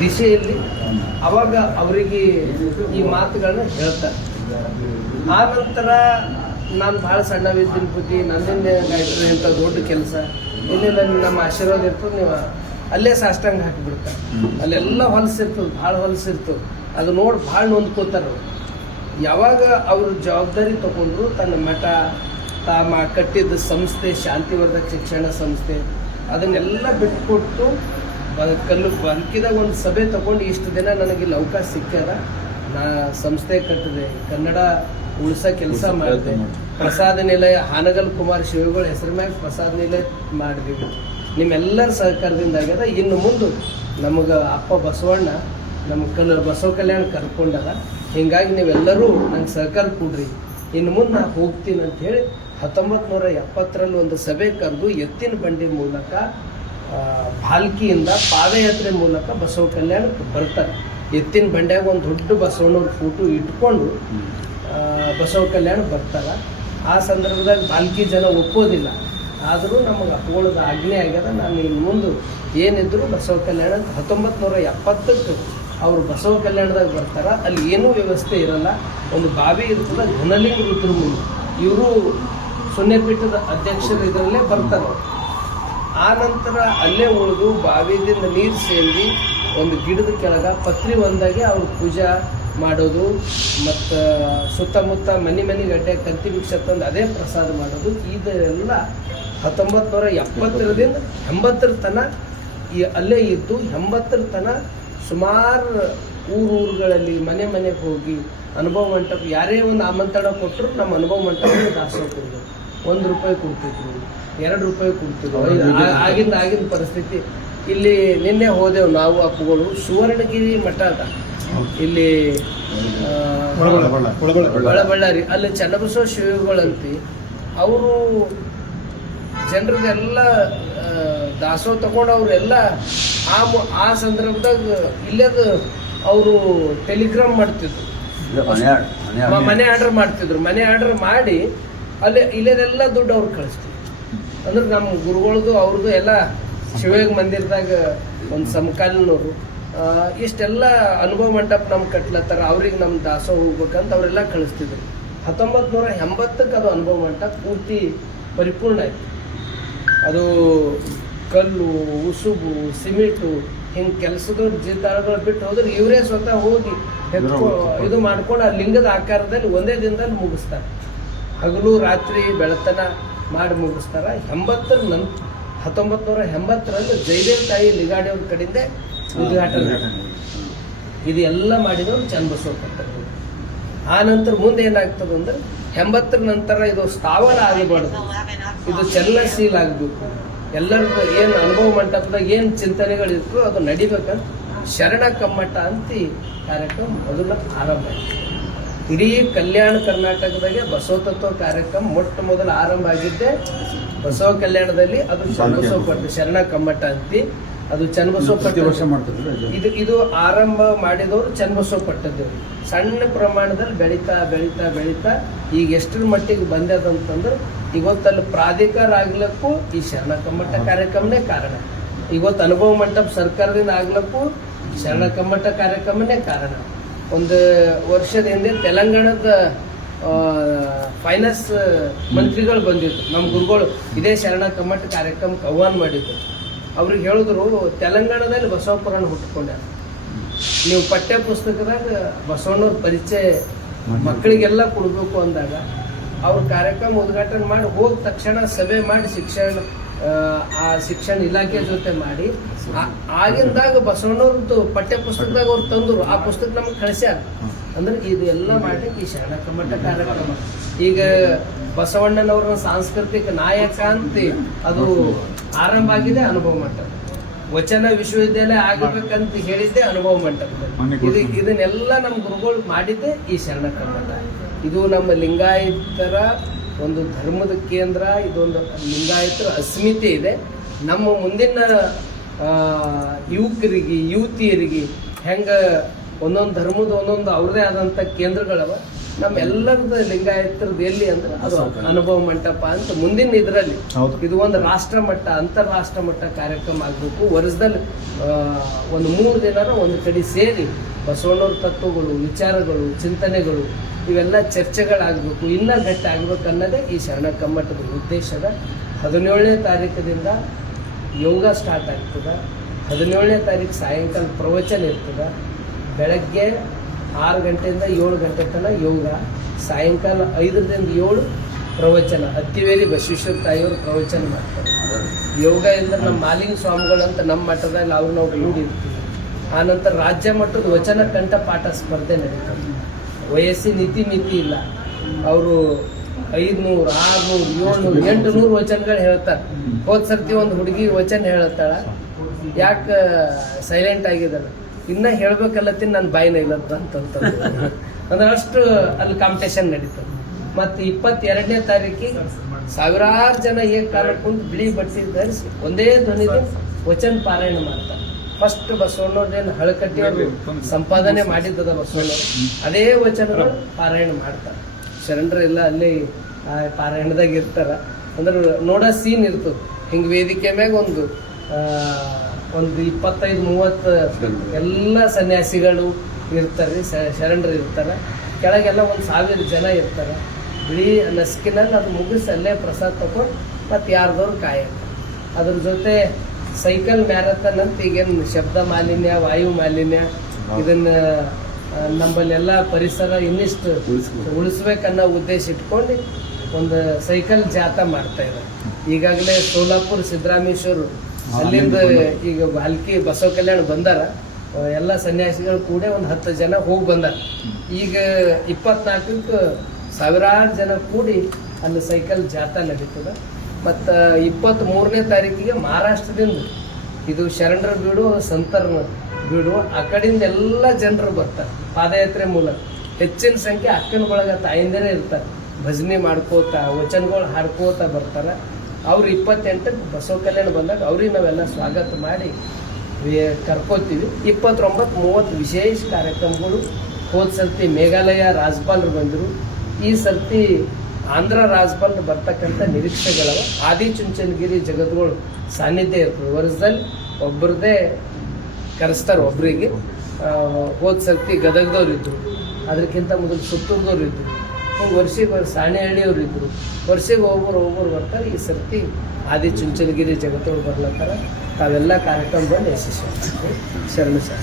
ದಿಶೆಯಲ್ಲಿ ಅವಾಗ ಅವರಿಗೆ ಈ ಮಾತುಗಳನ್ನ ಹೇಳ್ತಾರೆ ಆ ನಂತರ ನಾನು ಭಾಳ ಸಣ್ಣವಿದ್ದಿನ ಬುದ್ಧಿ, ನನ್ನಿಂದ ಗಾಯತ್ರಿ ಅಂತ ದೊಡ್ಡ ಕೆಲಸ, ಇಲ್ಲೆಲ್ಲ ನಮ್ಮ ಆಶೀರ್ವಾದ ಇರ್ತದೆ, ನೀವು ಅಲ್ಲೇ ಸಾಷ್ಟಾಂಗ ಹಾಕಿಬಿಡ್ತಾರೆ ಅಲ್ಲೆಲ್ಲ ಹೊಲಸಿರ್ತದೆ ಭಾಳ ಹೊಲಸಿರ್ತದೆ ಅದು ನೋಡಿ ಭಾಳ ನೊಂದ್ಕೋತಾರೆ ಯಾವಾಗ ಅವರು ಜವಾಬ್ದಾರಿ ತಗೊಂಡ್ರು ತನ್ನ ಮಠ, ತಾಮ ಕಟ್ಟಿದ್ದ ಸಂಸ್ಥೆ, ಶಾಂತಿವರ್ಧಕ ಶಿಕ್ಷಣ ಸಂಸ್ಥೆ, ಅದನ್ನೆಲ್ಲ ಬಿಟ್ಕೊಟ್ಟು ಬ- ಕಲ್ಲು ಬದುಕಿದಾಗ ಒಂದು ಸಭೆ ತಗೊಂಡು ಇಷ್ಟು ದಿನ ನನಗೆ ಇಲ್ಲಿ ಅವಕಾಶ ಸಿಕ್ಕದ ನಾ ಸಂಸ್ಥೆ ಕಟ್ಟಿದೆ ಕನ್ನಡ ಉಳಿಸ ಕೆಲಸ ಮಾಡಿದೆ. ಪ್ರಸಾದ ನಿಲಯ ಹಾನಗಲ್ ಕುಮಾರ್ ಶಿವಗಳ ಹೆಸರು ಮ್ಯಾಗ ಪ್ರಸಾದ ನಿಲಯ ಮಾಡಿದೀವಿ. ನಿಮ್ಮೆಲ್ಲರ ಸಹಕಾರದಿಂದ ಆಗ್ಯದ. ಇನ್ನು ಮುಂದೆ ನಮಗೆ ಅಪ್ಪ ಬಸವಣ್ಣ ನಮ್ಮ ಕಲ್ ಬಸವ ಕಲ್ಯಾಣ ಕರ್ಕೊಂಡದ ಹಿಂಗಾಗಿ ನೀವೆಲ್ಲರೂ ನಂಗೆ ಸಹಕಾರ ಕೊಡ್ರಿ. ಇನ್ನು ಮುಂದೆ ನಾ ಹೋಗ್ತೀನಿ ಅಂತ ಹೇಳಿ ಹತ್ತೊಂಬತ್ತು ನೂರ ಎಪ್ಪತ್ತರಲ್ಲಿ ಒಂದು ಸಭೆ ಕರೆದು ಎತ್ತಿನ ಬಂಡಿ ಮೂಲಕ ಭಾಲ್ಕಿಯಿಂದ ಪಾದಯಾತ್ರೆ ಮೂಲಕ ಬಸವ ಕಲ್ಯಾಣಕ್ಕೆ ಬರ್ತಾರೆ. ಎತ್ತಿನ ಬಂಡ್ಯಾಗ ಒಂದು ದೊಡ್ಡ ಬಸವಣ್ಣವ್ರ ಫೋಟೋ ಇಟ್ಕೊಂಡು ಬಸವ ಕಲ್ಯಾಣ ಬರ್ತಾರೆ. ಆ ಸಂದರ್ಭದಾಗ ಭಾಲ್ಕಿ ಜನ ಒಪ್ಪೋದಿಲ್ಲ. ಆದರೂ ನಮಗೆ ಅಪ್ಪಗಳದ ಆಜ್ಞೆ ಆಗ್ಯದ. ನಾನು ಇನ್ನು ಮುಂದೆ ಏನಿದ್ರು ಬಸವ ಕಲ್ಯಾಣ ಹತ್ತೊಂಬತ್ತು ನೂರ ಎಪ್ಪತ್ತಕ್ಕೆ ಅವರು ಬಸವ ಕಲ್ಯಾಣದಾಗ ಬರ್ತಾರೆ. ಅಲ್ಲಿ ಏನೂ ವ್ಯವಸ್ಥೆ ಇರಲ್ಲ. ಒಂದು ಬಾವಿ ಇರ್ತದ, ಘನಲಿಂಗ ರುದ್ರಮುನಿ. ಇವರು ಸುನ್ನೆಪೀಠದ ಅಧ್ಯಕ್ಷರು ಇದರಲ್ಲೇ ಬರ್ತಾರೆ ಆ ನಂತರ ಅಲ್ಲೇ ಉಳಿದು ಬಾವಿಯಿಂದ ನೀರು ಸೇರಿ ಒಂದು ಗಿಡದ ಕೆಳಗೆ ಪತ್ರಿ ಒಂದಾಗಿ ಅವ್ರು ಪೂಜಾ ಮಾಡೋದು, ಮತ್ತು ಸುತ್ತಮುತ್ತ ಮನೆ ಮನೆಗೆ ಅಡ್ಡೆ ಕಂತಿ ಭಿಕ್ಷೆ ತಂದು ಅದೇ ಪ್ರಸಾದ ಮಾಡೋದು. ಇದೆಲ್ಲ ಹತ್ತೊಂಬತ್ತು ನೂರ ಎಪ್ಪತ್ತರದಿಂದ ಎಂಬತ್ತರ ತನ ಈ ಅಲ್ಲೇ ಇದ್ದು ಎಂಬತ್ತರ ತನ ಸುಮಾರು ಊರೂರುಗಳಲ್ಲಿ ಮನೆ ಮನೆಗೆ ಹೋಗಿ ಅನುಭವ ಮಂಟಪ ಯಾರೇ ಒಂದು ಆಮಂತ್ರಣ ಕೊಟ್ಟರು ನಮ್ಮ ಅನುಭವ ಮಂಟಪಕ್ಕೆ ದಾಸೋಹ ಒಂದು ರೂಪಾಯಿ ಕೊಡ್ತಿದ್ರು. ಎರಡು ರೂಪಾಯಿ ಕೊಡ್ತಿದ್ರು. ಆಗಿನ ಆಗಿಂದ ಆಗಿನ ಪರಿಸ್ಥಿತಿ. ಇಲ್ಲಿ ನಿನ್ನೆ ಹೋದೆವು ನಾವು ಅಪ್ಪುಗಳು ಸುವರ್ಣಗಿರಿ ಮಠ ಅಂತ ಇಲ್ಲಿ ಬಳ್ಳಾರಿ ಬಳ್ಳಬಳ್ಳಾರಿ ಅಲ್ಲಿ ಚನ್ನಬಸವ ಶಿವಗಳಂತಿ ಅವರು ಜನರಿಗೆಲ್ಲ ಆ, ದಾಸೋಹ ತಗೊಂಡು ಅವರೆಲ್ಲ ಆ ಆ ಸಂದರ್ಭದಾಗ ಇಲ್ಲದ ಅವರು ಟೆಲಿಗ್ರಾಮ್ ಮಾಡ್ತಿದ್ರು. ಮನೆ ಆರ್ಡರ್ ಮಾಡ್ತಿದ್ರು. ಮನೆ ಆರ್ಡರ್ ಮಾಡಿ ಅಲ್ಲಿ ಇಲ್ಲದೆಲ್ಲ ದುಡ್ಡು ಅವ್ರು ಕಳಿಸ್ತಿದ್ರು. ಅಂದ್ರೆ ನಮ್ಮ ಗುರುಗಳದು ಅವ್ರದ್ದು ಎಲ್ಲ ಶಿವಯೋಗ ಮಂದಿರದಾಗ ಒಂದು ಸಮಕಾಲೀನವರು ಇಷ್ಟೆಲ್ಲ ಅನುಭವ ಮಂಟಪ ನಮ್ಗೆ ಕಟ್ಲತ್ತಾರ ಅವ್ರಿಗೆ ನಮ್ಮ ದಾಸೋಹ ಹೋಗ್ಬೇಕಂತ ಅವರೆಲ್ಲ ಕಳಿಸ್ತಿದ್ರು. ಹತ್ತೊಂಬತ್ತು ನೂರ ಎಂಬತ್ತಕ್ಕೆ ಅದು ಅನುಭವ ಮಂಟಪ ಪೂರ್ತಿ ಪರಿಪೂರ್ಣ ಆಯ್ತು. ಅದು ಕಲ್ಲು ಉಸುಬು ಸಿಮೆಂಟು ಹಿಂಗೆ ಕೆಲಸದವ್ರು ಜಿದ್ದಾಳುಗಳು ಬಿಟ್ಟು ಹೋದ್ರೆ ಇವರೇ ಸ್ವತಃ ಹೋಗಿ ಇದು ಮಾಡ್ಕೊಂಡು ಆ ಲಿಂಗದ ಆಕಾರದಲ್ಲಿ ಒಂದೇ ದಿನದಲ್ಲಿ ಮುಗಿಸ್ತಾರೆ. ಹಗಲು ರಾತ್ರಿ ಬೆಳತನ ಮಾಡಿ ಮುಗಿಸ್ತಾರ. ಎಂಬತ್ತರ ನನ್ ಹತ್ತೊಂಬತ್ತು ನೂರ ಎಂಬತ್ತರಲ್ಲಿ ಜೈದೇವ್ ತಾಯಿ ಲಿಗಾಡಿಯವ್ರ ಕಡೆಯಿಂದ ಉದ್ಘಾಟನೆ ಇದು ಎಲ್ಲ ಮಾಡಿದವರು ಚನ್ನಬಸವ ಕಟ್ಟರು ಆ ನಂತರ ಮುಂದೆ ಏನಾಗ್ತದೆ ಅಂದ್ರೆ ಎಂಬತ್ತರ ನಂತರ ಇದು ಸ್ಥಾವರ ಆಗಬಾರ್ದು. ಇದು ಚಲನಶೀಲ ಆಗಬೇಕು. ಎಲ್ಲರಿಗೂ ಏನು ಅನುಭವ ಮಂಟಪದಾಗ ಏನು ಚಿಂತನೆಗಳಿತ್ತು ಅದು ನಡಿಬೇಕಂತ ಶರಣ ಕಮ್ಮಟ ಅಂತ ಈ ಕಾರ್ಯಕ್ರಮ ಮೊದಲ ಆರಂಭ ಆಯ್ತು. ಇಡೀ ಕಲ್ಯಾಣ ಕರ್ನಾಟಕದಾಗೆ ಬಸವ ತತ್ವ ಕಾರ್ಯಕ್ರಮ ಮೊಟ್ಟ ಮೊದಲು ಆರಂಭ ಆಗಿದ್ದೆ. ಬಸವ ಕಲ್ಯಾಣದಲ್ಲಿ ಅದು ಚನ್ನಬಸವ ಪಟ್ಟ ಶರಣ ಕಮ್ಮಟ ಅಂತಿ. ಅದು ಚನ್ನಬಸವ ಪಟ್ಟಿ ವರ್ಷ ಮಾಡ್ತಿದ್ರು ಇದು. ಇದು ಆರಂಭ ಮಾಡಿದವರು ಚನ್ನಬಸವ ಪಟ್ಟದ್ದು ಸಣ್ಣ ಪ್ರಮಾಣದಲ್ಲಿ ಬೆಳೀತಾ ಬೆಳೀತಾ ಬೆಳೀತಾ ಈಗ ಎಷ್ಟರ ಮಟ್ಟಿಗೆ ಬಂದದಂತಂದ್ರೆ ಇವತ್ತಲ್ಲಿ ಪ್ರಾಧಿಕಾರ ಆಗ್ಲಕ್ಕೂ ಈ ಶರಣ ಕಮ್ಮಟ ಕಾರ್ಯಕ್ರಮನೇ ಕಾರಣ. ಇವತ್ತು ಅನುಭವ ಮಂಟಪ ಸರ್ಕಾರದಿಂದ ಆಗ್ಲಕ್ಕೂ ಶರಣ ಕಮ್ಮಟ ಕಾರ್ಯಕ್ರಮನೇ ಕಾರಣ. ಒಂದು ವರ್ಷದ ಹಿಂದೆ ತೆಲಂಗಾಣದ ಫೈನಾನ್ಸ್ ಮಂತ್ರಿಗಳು ಬಂದಿದ್ರು. ನಮ್ಮ ಗುರುಗಳು ಇದೇ ಶರಣ ಕಮ್ಮಟ ಕಾರ್ಯಕ್ರಮಕ್ಕೆ ಆಹ್ವಾನ ಮಾಡಿದ್ರು. ಅವ್ರಿಗೆ ಹೇಳಿದ್ರು, ತೆಲಂಗಾಣದಲ್ಲಿ ಬಸವ ಪುರಾಣ ನೀವು ಪಠ್ಯ ಪುಸ್ತಕದಾಗ ಬಸವಣ್ಣವ್ರ ಪರಿಚಯ ಮಕ್ಕಳಿಗೆಲ್ಲ ಕೊಡಬೇಕು ಅಂದಾಗ, ಅವ್ರ ಕಾರ್ಯಕ್ರಮ ಉದ್ಘಾಟನೆ ಮಾಡಿ ಹೋದ ತಕ್ಷಣ ಸಭೆ ಮಾಡಿ ಶಿಕ್ಷಣ ಆ, ಶಿಕ್ಷಣ ಇಲಾಖೆ ಜೊತೆ ಮಾಡಿ ಆ- ಆಗಿಂದಾಗ ಬಸವಣ್ಣವ್ರದ್ದು ಪಠ್ಯ ಪುಸ್ತಕದಾಗ ಅವ್ರು ತಂದರು ಆ ಪುಸ್ತಕ ನಮ್ಗೆ ಕಳಿಸ್ಯಾರ. ಅಂದ್ರೆ ಇದು ಎಲ್ಲ ಮಾಡ್ಲಿಕ್ಕೆ ಈ ಶರಣ ಕಮಟ ಕಾರ್ಯಕ್ರಮ. ಈಗ ಬಸವಣ್ಣನವ್ರ ಸಾಂಸ್ಕೃತಿಕ ನಾಯಕ ಅಂತ ಅದು ಆರಂಭ ಆಗಿದೆ ಅನುಭವ ಮಂಟಪ ವಚನ ವಿಶ್ವವಿದ್ಯಾಲಯ ಆಗಬೇಕಂತ ಹೇಳಿದ್ದೆ ಅನುಭವ ಮಂಟಪದಲ್ಲಿ ಇದು ಇದನ್ನೆಲ್ಲ ನಮ್ಮ ಗುರುಗಳು ಮಾಡಿದ್ದೆ ಈ ಶರಣ ಕರ್ಮಟ ಇದು ನಮ್ಮ ಲಿಂಗಾಯತರ ಒಂದು ಧರ್ಮದ ಕೇಂದ್ರ ಇದೊಂದು ಲಿಂಗಾಯತರ ಅಸ್ಮಿತೆ ಇದೆ. ನಮ್ಮ ಮುಂದಿನ ಯುವಕರಿಗೆ ಯುವತಿಯರಿಗೆ ಹೆಂಗೆ ಒಂದೊಂದು ಧರ್ಮದ ಒಂದೊಂದು ಅವ್ರದೇ ಆದಂಥ ಕೇಂದ್ರಗಳವ. ನಮ್ಮ ಎಲ್ಲರದ ಲಿಂಗಾಯತರದ್ದು ಎಲ್ಲಿ ಅಂದ್ರೆ ಅದು ಅನುಭವ ಮಂಟಪ ಅಂತ ಮುಂದಿನ ಇದರಲ್ಲಿ. ಹೌದು. ಇದು ಒಂದು ರಾಷ್ಟ್ರ ಮಟ್ಟ ಅಂತಾರಾಷ್ಟ್ರ ಮಟ್ಟ ಕಾರ್ಯಕ್ರಮ ಆಗಬೇಕು. ವರ್ಷದಲ್ಲಿ ಒಂದು ಮೂರು ದಿನರ ಒಂದು ಕಡೆ ಸೇರಿ ಬಸವಣ್ಣವ್ರ ತತ್ವಗಳು ವಿಚಾರಗಳು ಚಿಂತನೆಗಳು ಇವೆಲ್ಲ ಚರ್ಚೆಗಳಾಗಬೇಕು ಇನ್ನೂ ಗಟ್ಟಿ ಆಗಬೇಕು ಅನ್ನೋದೇ ಈ ಶರಣ ಕಮ್ಮಟದ ಉದ್ದೇಶದ ಹದಿನೇಳನೇ ತಾರೀಕದಿಂದ ಯೋಗ ಸ್ಟಾರ್ಟ್ ಆಗ್ತದೆ. ಹದಿನೇಳನೇ ತಾರೀಕು ಸಾಯಂಕಾಲ ಪ್ರವಚನ ಇರ್ತದೆ. ಬೆಳಗ್ಗೆ ಆರು ಗಂಟೆಯಿಂದ ಏಳು ಗಂಟೆ ತನಕ ಯೋಗ, ಸಾಯಂಕಾಲ ಐದರಿಂದ ಏಳು ಪ್ರವಚನ. ಅತ್ತಿವೇರಿ ಬಸವೇಶ್ವರ ತಾಯಿಯವರು ಪ್ರವಚನ ಮಾಡ್ತಾರೆ. ಯೋಗ ಎಂದ್ರೆ ನಮ್ಮ ಮಾಲಿಂಗ ಸ್ವಾಮಿಗಳು ಅಂತ ನಮ್ಮ ಮಠದಲ್ಲಿ ಅವ್ರು ನಾವು ಕೂಡಿರ್ತೀವಿ ಆನಂತರ ರಾಜ್ಯ ಮಟ್ಟದ ವಚನ ಕಂಠ ಪಾಠ ಸ್ಪರ್ಧೆ ನಡೀತದೆ. ವಯಸ್ಸಿನ ನೀತಿ ಮಿತಿ ಇಲ್ಲ. ಅವರು ಐದ್ನೂರು ಆರ್ನೂರು ಏಳ್ನೂರು ಎಂಟು ನೂರು ವಚನಗಳು ಹೇಳ್ತಾರೆ. ಹೋದ್ ಸರ್ತಿ ಒಂದು ಹುಡುಗಿ ವಚನ ಹೇಳತ್ತಾಳ ಯಾಕೆ ಸೈಲೆಂಟ್ ಆಗಿದ್ದಾಳೆ? ಇನ್ನ ಹೇಳ್ಬೇಕಲ್ಲತ್ತಿನ ನನ್ನ ಬಾಯಿನ ಇಲ್ಲತ್ತ ಅಂತ ಅಂದ್ರೆ ಅಷ್ಟು ಅಲ್ಲಿ ಕಾಂಪಿಟೇಷನ್ ನಡೀತದೆ. ಮತ್ತು ಇಪ್ಪತ್ತೆರಡನೇ ತಾರೀಕಿಗೆ ಸಾವಿರಾರು ಜನ ಏಕ ಕಾಲಕ್ಕೆ ಬಿಳಿ ಬಟ್ಟೆ ಧರಿಸಿ ಒಂದೇ ಧ್ವನಿದು ವಚನ ಪಾರಾಯಣ ಮಾಡ್ತಾರೆ. ಫಸ್ಟ್ ಬಸವಣ್ಣವ್ರದೇನು ಹಳಕಟ್ಟಿ ಸಂಪಾದನೆ ಮಾಡಿದ್ದದ ಬಸವಣ್ಣ ಅದೇ ವಚನಗಳು ಪಾರಾಯಣ ಮಾಡ್ತಾರೆ. ಶರಣರೆಲ್ಲ ಅಲ್ಲೇ ಅಲ್ಲಿ ಪಾರಾಯಣದಾಗ ಇರ್ತಾರ. ಅಂದ್ರೆ ನೋಡೋ ಸೀನ್ ಇರ್ತದೆ. ಹಿಂಗೆ ವೇದಿಕೆ ಮ್ಯಾಗ ಒಂದು ಒಂದು ಇಪ್ಪತ್ತೈದು ಮೂವತ್ತು ಎಲ್ಲ ಸನ್ಯಾಸಿಗಳು ಇರ್ತಾರೆ ಶರಣರು ಇರ್ತಾರೆ. ಕೆಳಗೆಲ್ಲ ಒಂದು ಸಾವಿರ ಜನ ಇರ್ತಾರೆ. ಬಿಳಿ ನಸ್ಕಿನಲ್ಲಿ ಅದು ಮುಗಿಸಿ ಅಲ್ಲೇ ಪ್ರಸಾದ ತಗೊಂಡು ಮತ್ತು ಯಾರ್ದವ್ರು ಕಾಯಕ ಅದ್ರ ಜೊತೆ ಸೈಕಲ್ ಮ್ಯಾರಥಾನ್ ಅಂತ ಈಗೇನು ಶಬ್ದ ಮಾಲಿನ್ಯ ವಾಯು ಮಾಲಿನ್ಯ ಇದನ್ನ ನಮ್ಮಲ್ಲೆಲ್ಲ ಪರಿಸರ ಇನ್ನಿಷ್ಟು ಉಳಿಸ್ಬೇಕನ್ನೋ ಉದ್ದೇಶ ಇಟ್ಕೊಂಡು ಒಂದು ಸೈಕಲ್ ಜಾಥಾ ಮಾಡ್ತಾ ಇದ್ದಾರೆ. ಈಗಾಗಲೇ ಸೋಲಾಪುರ ಸಿದ್ದರಾಮೇಶ್ವರು ಅಲ್ಲಿಂದ ಈಗ ಹಲ್ಕಿ ಬಸವ ಕಲ್ಯಾಣ ಬಂದಾರ ಎಲ್ಲ ಸನ್ಯಾಸಿಗಳು ಕೂಡ ಒಂದು ಹತ್ತು ಜನ ಹೋಗಿ ಬಂದಾರ. ಈಗ ಇಪ್ಪತ್ನಾಲ್ಕಕ್ಕೆ ಸಾವಿರಾರು ಜನ ಕೂಡಿ ಅಲ್ಲಿ ಸೈಕಲ್ ಜಾಥಾ ನಡೀತದೆ. ಮತ್ತು ಇಪ್ಪತ್ತ್ ಮೂರನೇ ತಾರೀಕಿಗೆ ಮಹಾರಾಷ್ಟ್ರದಿಂದ ಇದು ಶರಣರ ಬೀಡು ಸಂತರ ಬೀಡು ಆ ಕಡೆಯಿಂದ ಎಲ್ಲ ಜನರು ಬರ್ತಾರೆ, ಪಾದಯಾತ್ರೆ ಮೂಲಕ. ಹೆಚ್ಚಿನ ಸಂಖ್ಯೆ ಅಕ್ಕನ ಬಳಗ ತಾಯಿಂದನೇ ಇರ್ತಾರೆ. ಭಜನೆ ಮಾಡ್ಕೋತ, ವಚನಗಳು ಹಾಡ್ಕೋತ ಬರ್ತಾರೆ. ಅವ್ರು ಇಪ್ಪತ್ತೆಂಟಕ್ಕೆ ಬಸವ ಕಲ್ಯಾಣ ಬಂದಾಗ ಅವ್ರಿಗೆ ನಾವೆಲ್ಲ ಸ್ವಾಗತ ಮಾಡಿ ಕರ್ಕೋತೀವಿ. ಇಪ್ಪತ್ತೊಂಬತ್ತು, ಮೂವತ್ತು ವಿಶೇಷ ಕಾರ್ಯಕ್ರಮಗಳು. ಹೋದ ಸರ್ತಿ ಮೇಘಾಲಯ ರಾಜ್ಪಾಲರು ಬಂದರು. ಈ ಸರ್ತಿ ಆಂಧ್ರ ರಾಜ್ಪಾಲರು ಬರ್ತಕ್ಕಂಥ ನಿರೀಕ್ಷೆಗಳವ. ಆದಿಚುಂಚನಗಿರಿ ಜಗದ್ಗಳು ಸಾನ್ನಿಧ್ಯ ಇರ್ತದೆ. ವರ್ಷದಲ್ಲಿ ಒಬ್ಬರದೇ ಕರೆಸ್ತಾರೆ ಒಬ್ಬರಿಗೆ ಹೋದ ಸರ್ತಿ ಗದಗದವ್ರು ಇದ್ದರು ಅದಕ್ಕಿಂತ ಮೊದಲು ಸುತ್ತೂರ್ದವ್ರು ಇದ್ದರು ಹಿಂಗೆ ವರ್ಷಿಗೆ ಸಾಣೆಹಳ್ಳಿಯವ್ರು ಇದ್ದರು ವರ್ಷಿಗೆ ಒಬ್ಬರು ಒಬ್ಬರು ಬರ್ತಾರೆ. ಈ ಸರ್ತಿ ಆದಿ ಚುಂಚನಗಿರಿ ಜಗತ್ತೋಳು ಬರ್ಲತ್ತಾರ. ತಾವೆಲ್ಲ ಕಾರ್ಯಕ್ರಮ ಬಂದು ಯಶಸ್ವಿ ಶರಣ ಸರ್.